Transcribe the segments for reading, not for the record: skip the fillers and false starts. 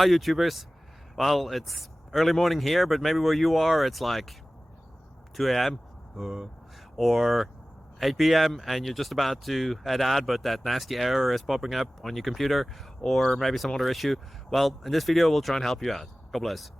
Hi YouTubers. Well, it's early morning here, but maybe where you are it's like 2 a.m. or 8 p.m. and you're just about to add, but that nasty error is popping up on your computer, or maybe some other issue. Well, in this video we'll try and help you out. God bless.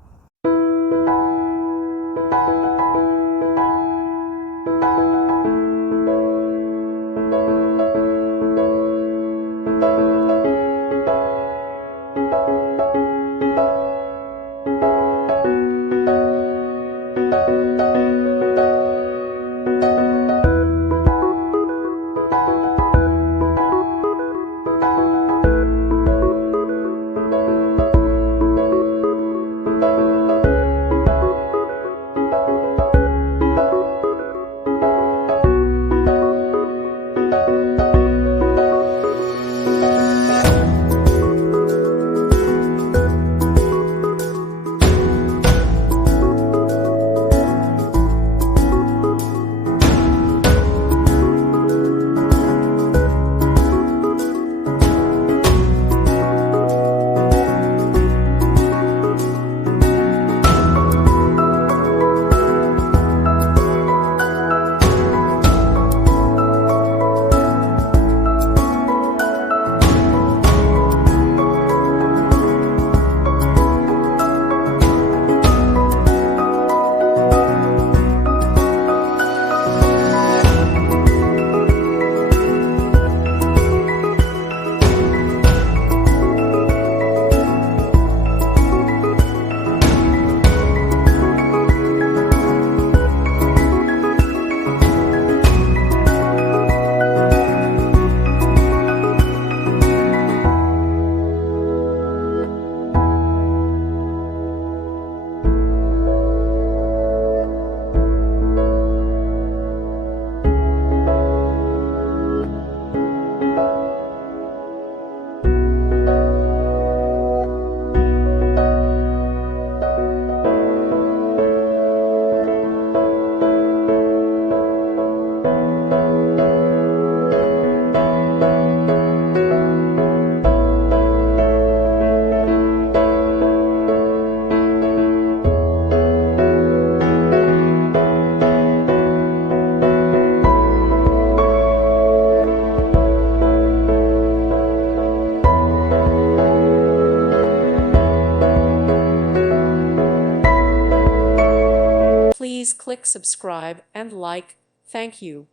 Please click subscribe and like. Thank you.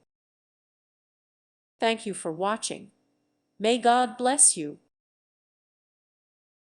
Thank you for watching. May God bless you.